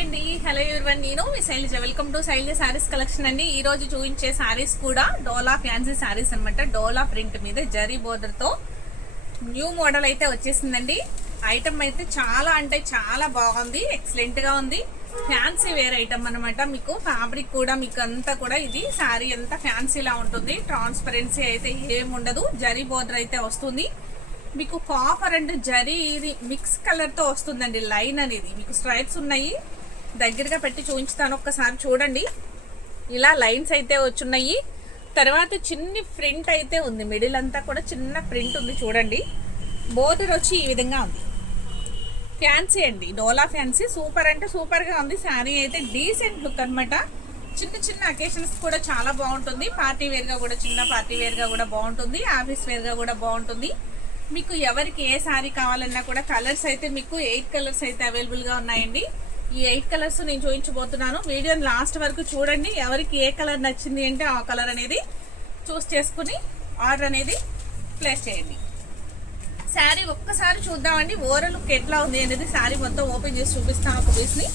అండి, hello everyone, నేను మీ Shailaja. Welcome to Shailaja sarees collection అండి. ఈ రోజు చూపించే శారీస్ కూడా డోలా ఫ్యాన్సీ శారీస్ అనమాట. డోలా ప్రింట్ మీద జరీ బోర్డర్ తో న్యూ మోడల్ అయితే వచ్చేసిందండి. ఐటమ్ అయితే చాలా అంటే చాలా బాగుంది, ఎక్సలెంట్ గా ఉంది. ఫ్యాన్సీ వేర్ ఐటమ్ అనమాట. మీకు ఫ్యాబ్రిక్ కూడా మీకు అంతా కూడా ఇది శారీ అంతా ఫ్యాన్సీలా ఉంటుంది. ట్రాన్స్పరెన్సీ అయితే ఏమి ఉండదు. జరీ బోర్డర్ అయితే వస్తుంది. మీకు కాపర్ అండ్ జరీ ఇది మిక్స్ కలర్ తో వస్తుందండి. లైన్ అనేది మీకు స్ట్రైప్స్ ఉన్నాయి. దగ్గరగా పెట్టి చూపించుతాను, ఒక్కసారి చూడండి. ఇలా లైన్స్ అయితే వచ్చున్నాయి. తర్వాత చిన్ని ప్రింట్ అయితే ఉంది. మిడిల్ అంతా కూడా చిన్న ప్రింట్ ఉంది చూడండి. బోర్డర్ వచ్చి ఈ విధంగా ఉంది. ఫ్యాన్సీ అండి, డోలా ఫ్యాన్సీ. సూపర్ అంటే సూపర్ గా ఉంది. శారీ అయితే డీసెంట్ లుక్ అనమాట. చిన్న చిన్న అకేషన్స్ కూడా చాలా బాగుంటుంది. పార్టీ వేర్ గా కూడా, చిన్న పార్టీ వేర్ గా కూడా బాగుంటుంది. ఆఫీస్ వేర్ గా కూడా బాగుంటుంది. మీకు ఎవరికి ఏ శారీ కావాలన్నా కూడా కలర్స్ అయితే మీకు 8 కలర్స్ అయితే అవైలబుల్గా ఉన్నాయండి. ఈ 8 కలర్స్ నేను చూపించబోతున్నాను. వీడియోని లాస్ట్ వరకు చూడండి. ఎవరికి ఏ కలర్ నచ్చింది అంటే ఆ కలర్ అనేది చూస్ చేసుకుని ఆర్డర్ అనేది ప్లేస్ చేయండి. శారీ ఒక్కసారి చూద్దామండి, ఓవరాల్ లుక్ ఎట్లా ఉంది అనేది. శారీ మొత్తం ఓపెన్ చేసి చూపిస్తాను ఒక పీస్ని.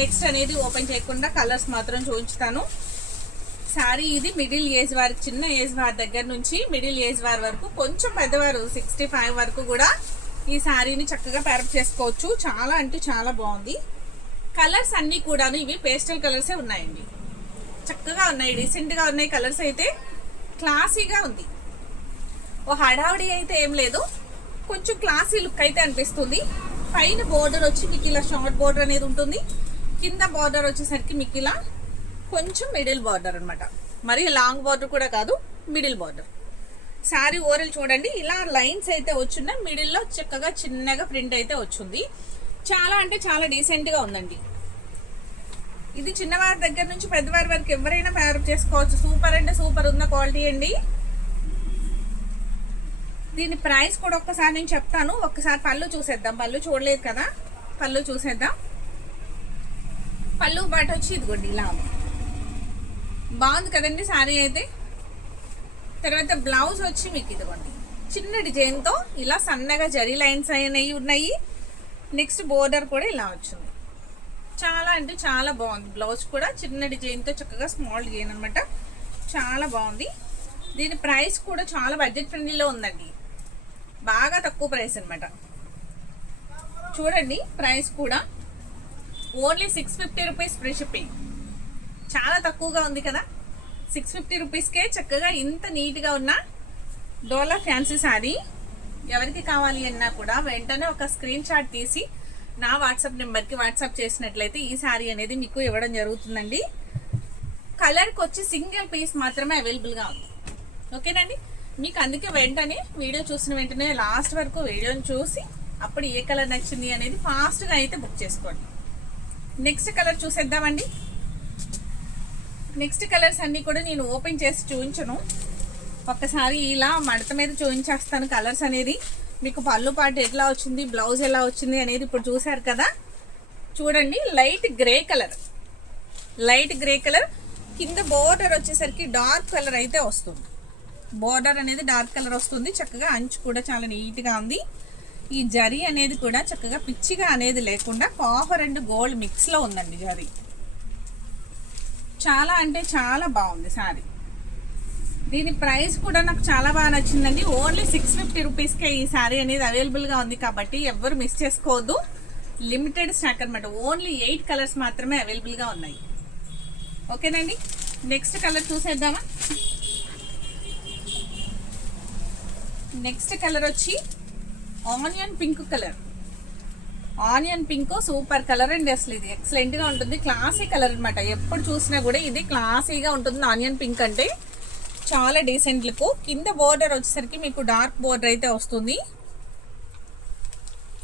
నెక్స్ట్ అనేది ఓపెన్ చేయకుండా కలర్స్ మాత్రం చూపించుతాను. శారీ ఇది మిడిల్ ఏజ్ వారికి, చిన్న ఏజ్ వారి దగ్గర నుంచి మిడిల్ ఏజ్ వారి వరకు, కొంచెం పెద్దవారు 65 వరకు కూడా ఈ శారీని చక్కగా ప్యారప్ చేసుకోవచ్చు. చాలా అంటే చాలా బాగుంది. కలర్స్ అన్నీ కూడాను ఇవి పేస్టల్ కలర్సే ఉన్నాయండి. చక్కగా ఉన్నాయి, డీసెంట్గా ఉన్నాయి. కలర్స్ అయితే క్లాసీగా ఉంది. ఓ హడావిడి అయితే ఏం లేదు, కొంచెం క్లాసీ లుక్ అయితే అనిపిస్తుంది. పైన బోర్డర్ వచ్చి మీకు ఇలా షార్ట్ బోర్డర్ అనేది ఉంటుంది. కింద బోర్డర్ వచ్చేసరికి మీకు ఇలా కొంచెం మిడిల్ బార్డర్ అనమాట. మరి లాంగ్ బార్డర్ కూడా కాదు, మిడిల్ బార్డర్. శారీ ఓవరాల్ చూడండి. ఇలా లైన్స్ అయితే వచ్చున్నాయి. మిడిల్లో చక్కగా చిన్నగా ప్రింట్ అయితే వచ్చింది. చాలా అంటే చాలా డీసెంట్గా ఉందండి. ఇది చిన్నవారి దగ్గర నుంచి పెద్దవారి వరకు ఎవరైనా ప్యారప్ చేసుకోవచ్చు. సూపర్ అంటే సూపర్ ఉన్న క్వాలిటీ అండి. దీని ప్రైస్ కూడా ఒక్కసారి నేను చెప్తాను. ఒక్కసారి పళ్ళు చూసేద్దాం. పళ్ళు చూడలేదు కదా, పళ్ళు చూసేద్దాం. పళ్ళు బాట వచ్చి ఇదిగోండి ఇలా ఉంది. బాగుంది కదండి శారీ అయితే. తర్వాత బ్లౌజ్ వచ్చి మీకు ఇదిగోండి చిన్న డిజైన్తో ఇలా సన్నగా జరీ లైన్స్ అయినవి ఉన్నాయి. నెక్స్ట్ బోర్డర్ కూడా ఇలా వచ్చింది. చాలా అంటే చాలా బాగుంది. బ్లౌజ్ కూడా చిన్న డిజైన్తో చక్కగా స్మాల్ డిజైన్ అనమాట. చాలా బాగుంది. దీని ప్రైస్ కూడా చాలా బడ్జెట్ ఫ్రెండ్లీలో ఉందండి. బాగా తక్కువ ప్రైస్ అనమాట. చూడండి, ప్రైస్ కూడా ఓన్లీ 650 రూపీస్ ఫ్రీ షిప్పింగ్. చాలా తక్కువగా ఉంది కదా. 650 రూపీస్కే చక్కగా ఇంత నీట్గా ఉన్న డోలా ఫ్యాన్సీ శారీ ఎవరికి కావాలి అన్నా కూడా వెంటనే ఒక స్క్రీన్ షాట్ తీసి నా వాట్సాప్ నెంబర్కి వాట్సాప్ చేసినట్లయితే ఈ శారీ అనేది మీకు ఇవ్వడం జరుగుతుందండి. కలర్కి వచ్చి సింగిల్ పీస్ మాత్రమే అవైలబుల్గా ఉంది. ఓకేనండి. మీకు అందుకే వెంటనే వీడియో చూసిన వెంటనే లాస్ట్ వరకు వీడియోని చూసి అప్పుడు ఏ కలర్ నచ్చింది అనేది ఫాస్ట్గా అయితే బుక్ చేసుకోండి. నెక్స్ట్ కలర్ చూసేద్దామండి. నెక్స్ట్ కలర్స్ అన్నీ కూడా నేను ఓపెన్ చేసి చూపించను. ఒక్కసారి ఇలా మడత మీద చూపించేస్తాను కలర్స్ అనేది. మీకు పళ్ళు పాటు ఎట్లా వచ్చింది, బ్లౌజ్ ఎలా వచ్చింది అనేది ఇప్పుడు చూసారు కదా. చూడండి, light grey colour, light grey colour. కింద బోర్డర్ వచ్చేసరికి డార్క్ కలర్ అయితే వస్తుంది. బోర్డర్ అనేది డార్క్ కలర్ వస్తుంది. చక్కగా అంచు కూడా చాలా నీట్గా ఉంది. ఈ జరీ అనేది కూడా చక్కగా పిచ్చిగా అనేది లేకుండా కాపర్ అండ్ గోల్డ్ మిక్స్లో ఉందండి జరీ. చాలా అంటే చాలా బాగుంది శారీ. దీని ప్రైస్ కూడా నాకు చాలా బాగా నచ్చిందండి. ఓన్లీ 650 రూపీస్కే ఈ శారీ అనేది అవైలబుల్గా ఉంది కాబట్టి ఎవ్వరు మిస్ చేసుకోవద్దు. లిమిటెడ్ స్టాక్ అనమాట. ఓన్లీ 8 కలర్స్ మాత్రమే అవైలబుల్గా ఉన్నాయి. ఓకేనండి. నెక్స్ట్ కలర్ చూసేద్దామా. నెక్స్ట్ కలర్ వచ్చి onion pink colour. Onion pink super colour అండి. అసలు ఇది ఎక్సలెంట్గా ఉంటుంది. క్లాసీ కలర్ అనమాట. ఎప్పుడు చూసినా కూడా ఇది క్లాసీగా ఉంటుంది. ఆనియన్ పింక్ అంటే చాలా డీసెంట్ లుక్. కింద బోర్డర్ వచ్చేసరికి మీకు డార్క్ బోర్డర్ అయితే వస్తుంది.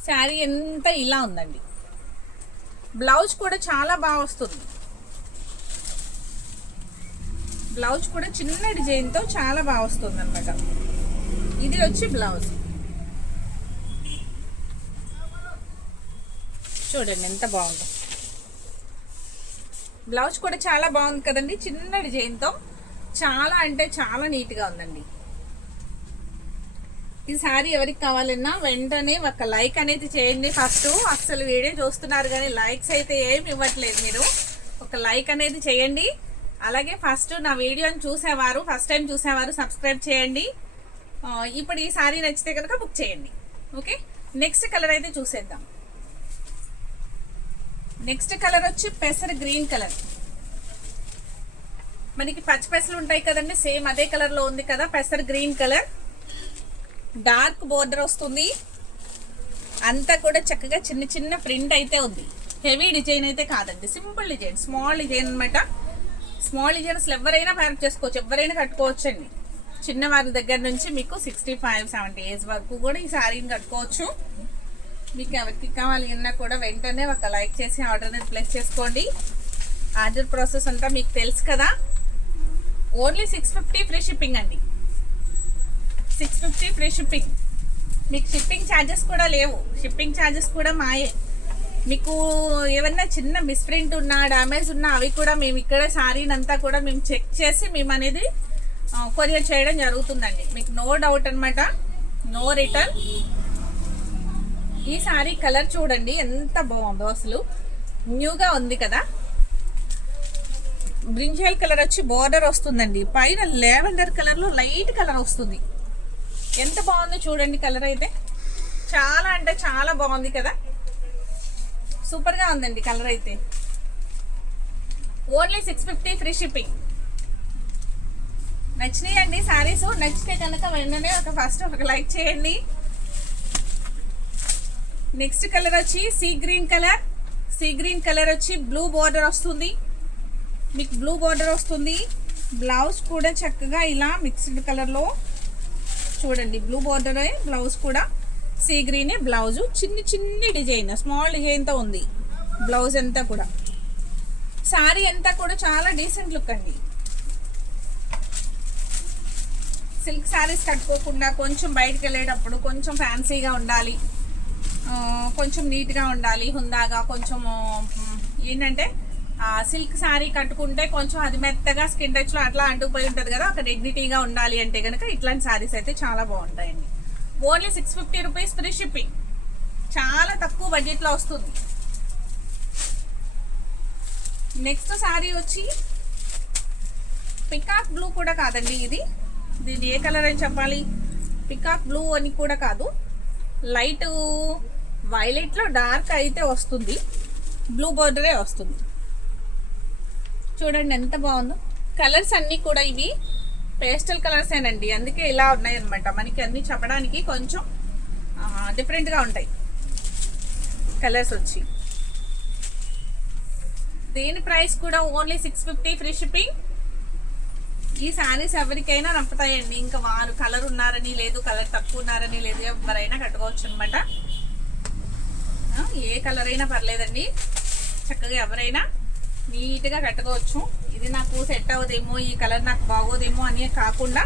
శారీ ఎంత ఇలా ఉందండి. బ్లౌజ్ కూడా చాలా బాగా వస్తుంది. బ్లౌజ్ కూడా చిన్న డిజైన్తో చాలా బాగా వస్తుంది అనమాట. ఇది వచ్చి బ్లౌజ్. చూడండి ఎంత బాగుందో. బ్లౌజ్ కూడా చాలా బాగుంది కదండి. చిన్న డిజైన్తో చాలా అంటే చాలా నీట్గా ఉందండి. ఈ సారీ ఎవరికి కావాలన్నా వెంటనే ఒక లైక్ అనేది చేయండి. ఫస్ట్ అసలు వీడియో చూస్తున్నారు కానీ లైక్స్ అయితే ఏమి ఇవ్వట్లేదు. మీరు ఒక లైక్ అనేది చేయండి. అలాగే ఫస్ట్ నా వీడియోని చూసేవారు, ఫస్ట్ టైం చూసేవారు సబ్స్క్రైబ్ చేయండి. ఇప్పుడు ఈ సారీ నచ్చితే కనుక బుక్ చేయండి. ఓకే, నెక్స్ట్ కలర్ అయితే చూసేద్దాం. నెక్స్ట్ కలర్ వచ్చి పెసర్ గ్రీన్ కలర్. మనకి పచ్చి పెసలు ఉంటాయి కదండి, సేమ్ అదే కలర్లో ఉంది కదా పెసర్ గ్రీన్ కలర్. డార్క్ బోర్డర్ వస్తుంది, అంతా కూడా చక్కగా చిన్న చిన్న ప్రింట్ అయితే ఉంది. హెవీ డిజైన్ అయితే కాదండి, సింపుల్ డిజైన్, స్మాల్ డిజైన్ అనమాట. స్మాల్ డిజైన్ అసలు ఎవరైనా ప్యారప్ చేసుకోవచ్చు, ఎవరైనా కట్టుకోవచ్చు అండి. చిన్నవారి దగ్గర నుంచి మీకు 65-70 ఏజ్ వరకు కూడా ఈ శారీని కట్టుకోవచ్చు. మీకు ఎవరికి కావాలి అన్నా కూడా వెంటనే ఒక లైక్ చేసి ఆర్డర్ అనేది ప్లేస్ చేసుకోండి. ఆర్డర్ ప్రాసెస్ అంతా మీకు తెలుసు కదా. ఓన్లీ 650 ఫ్రీ షిప్పింగ్ అండి, 650 ఫ్రీ షిప్పింగ్. మీకు షిప్పింగ్ ఛార్జెస్ కూడా లేవు, షిప్పింగ్ ఛార్జెస్ కూడా మాయే. మీకు ఏమన్నా చిన్న మిస్ప్రింట్ ఉన్నా, డ్యామేజ్ ఉన్నా అవి కూడా మేము ఇక్కడ శారీని అంతా కూడా మేము చెక్ చేసి మేము అనేది కొరియర్ చేయడం జరుగుతుందండి. మీకు నో డౌట్ అనమాట, నో రిటర్న్. ఈ శారీ కలర్ చూడండి ఎంత బాగుందో, అసలు న్యూగా ఉంది కదా. బ్రింజల్ కలర్ వచ్చి బార్డర్ వస్తుందండి, పైన లావెండర్ కలర్లో లైట్ కలర్ వస్తుంది. ఎంత బాగుందో చూడండి కలర్ అయితే, చాలా అంటే చాలా బాగుంది కదా. సూపర్గా ఉందండి కలర్ అయితే. Only 650 free shipping. నచ్చినాయండి శారీస్, నచ్చితే కనుక వెంటనే ఫస్ట్ ఒక లైక్ చేయండి. నెక్స్ట్ కలర్ వచ్చి sea green colour. Sea green colour వచ్చి బ్లూ బార్డర్ వస్తుంది, మీకు బ్లూ బార్డర్ వస్తుంది. బ్లౌజ్ కూడా చక్కగా ఇలా మిక్స్డ్ కలర్లో చూడండి, బ్లూ బార్డర్ బ్లౌజ్ కూడా సీ గ్రీనే బ్లౌజు. చిన్ని డిజైన్, స్మాల్ డిజైన్తో ఉంది బ్లౌజ్ అంతా కూడా. శారీ అంతా కూడా చాలా డీసెంట్ లుక్ అండి. సిల్క్ శారీస్ కట్టుకోకుండా కొంచెం బయటకు వెళ్ళేటప్పుడు కొంచెం ఫ్యాన్సీగా ఉండాలి, కొంచెం నీట్గా ఉండాలి, హుందాగా. కొంచెం ఏంటంటే సిల్క్ శారీ కట్టుకుంటే కొంచెం అది మెత్తగా స్కిన్ టచ్లో అట్లా అంటుకుపోయి ఉంటుంది కదా, ఒక డిగ్నిటీగా ఉండాలి అంటే కనుక ఇట్లాంటి శారీస్ అయితే చాలా బాగుంటాయండి. ఓన్లీ 650 రూపీస్ ఫ్రీ షిప్పింగ్, చాలా తక్కువ బడ్జెట్లో వస్తుంది. నెక్స్ట్ శారీ వచ్చి పికాక్ బ్లూ కూడా కాదండి ఇది, దీన్ని ఏ కలర్ అని చెప్పాలి, పికాక్ బ్లూ అని కూడా కాదు, లైట్ వైలెట్లో డార్క్ అయితే వస్తుంది, బ్లూ బోర్డరే వస్తుంది. చూడండి ఎంత బాగుందో. కలర్స్ అన్నీ కూడా ఇవి పేస్టల్ కలర్సేనండి, అందుకే ఇలా ఉన్నాయి అనమాట. మనకి అన్నీ చెప్పడానికి కొంచెం డిఫరెంట్గా ఉంటాయి కలర్స్ వచ్చి. దీని ప్రైస్ కూడా ఓన్లీ 650 ఫ్రీ షిప్పింగ్. ఈ శారీస్ ఎవరికైనా నప్పుతాయండి, ఇంకా వారు కలర్ ఉన్నారని లేదు, కలర్ తక్కువ ఉన్నారని లేదు, ఎవరైనా కట్టుకోవచ్చు అనమాట. ఏ కలర్ అయినా పర్లేదండి, చక్కగా ఎవరైనా నీట్గా కట్టుకోవచ్చు. ఇది నాకు సెట్ అవ్వదేమో, ఈ కలర్ నాకు బాగోదేమో అని కాకుండా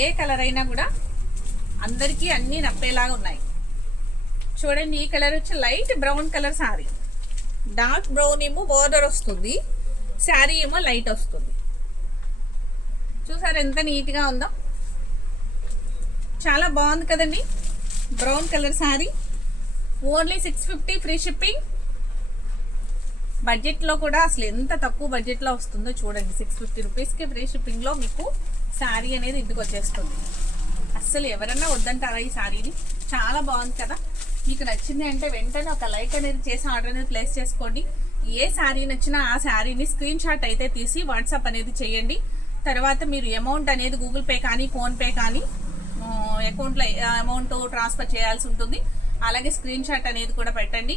ఏ కలర్ అయినా కూడా అందరికీ అన్నీ నప్పేలాగా ఉన్నాయి. చూడండి ఈ కలర్ వచ్చి light brown colour sari, dark brown ఏమో బోర్డర్ వస్తుంది, శారీ ఏమో లైట్ వస్తుంది. చూసారు ఎంత నీట్గా ఉందో, చాలా బాగుంది కదండి. Brown colour sari only 650 free shipping. బడ్జెట్లో కూడా అసలు ఎంత తక్కువ బడ్జెట్లో వస్తుందో చూడండి. 650 రూపీస్కి ఫ్రీ షిప్పింగ్లో మీకు శారీ అనేది ఇంటికి వచ్చేస్తుంది. అస్సలు ఎవరన్నా వద్దంటారా ఈ శారీని? చాలా బాగుంది కదా. మీకు నచ్చింది అంటే వెంటనే ఒక లైక్ అనేది చేసి ఆర్డర్ అనేది ప్లేస్ చేసుకోండి. ఏ శారీ నచ్చినా ఆ శారీని స్క్రీన్ షాట్ అయితే తీసి వాట్సాప్ అనేది చేయండి. తర్వాత మీరు అమౌంట్ అనేది గూగుల్ పే కానీ ఫోన్పే కానీ అకౌంట్లో అమౌంట్ ట్రాన్స్ఫర్ చేయాల్సి ఉంటుంది. అలాగే స్క్రీన్ షాట్ అనేది కూడా పెట్టండి.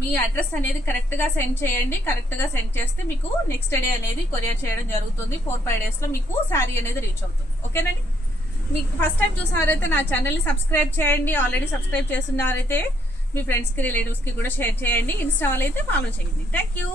మీ అడ్రస్ అనేది కరెక్ట్గా సెండ్ చేయండి. కరెక్ట్గా సెండ్ చేస్తే మీకు నెక్స్ట్ డే అనేది కొరియర్ చేయడం జరుగుతుంది. 4-5 డేస్లో మీకు శారీ అనేది రీచ్ అవుతుంది. ఓకేనండి. మీకు ఫస్ట్ టైం చూసారైతే నా ఛానల్ని సబ్స్క్రైబ్ చేయండి. ఆల్రెడీ సబ్స్క్రైబ్ చేస్తున్నారైతే మీ ఫ్రెండ్స్కి రిలేటివ్స్కి కూడా షేర్ చేయండి. ఇన్స్టా అయితే ఫాలో చేయండి. Thank you.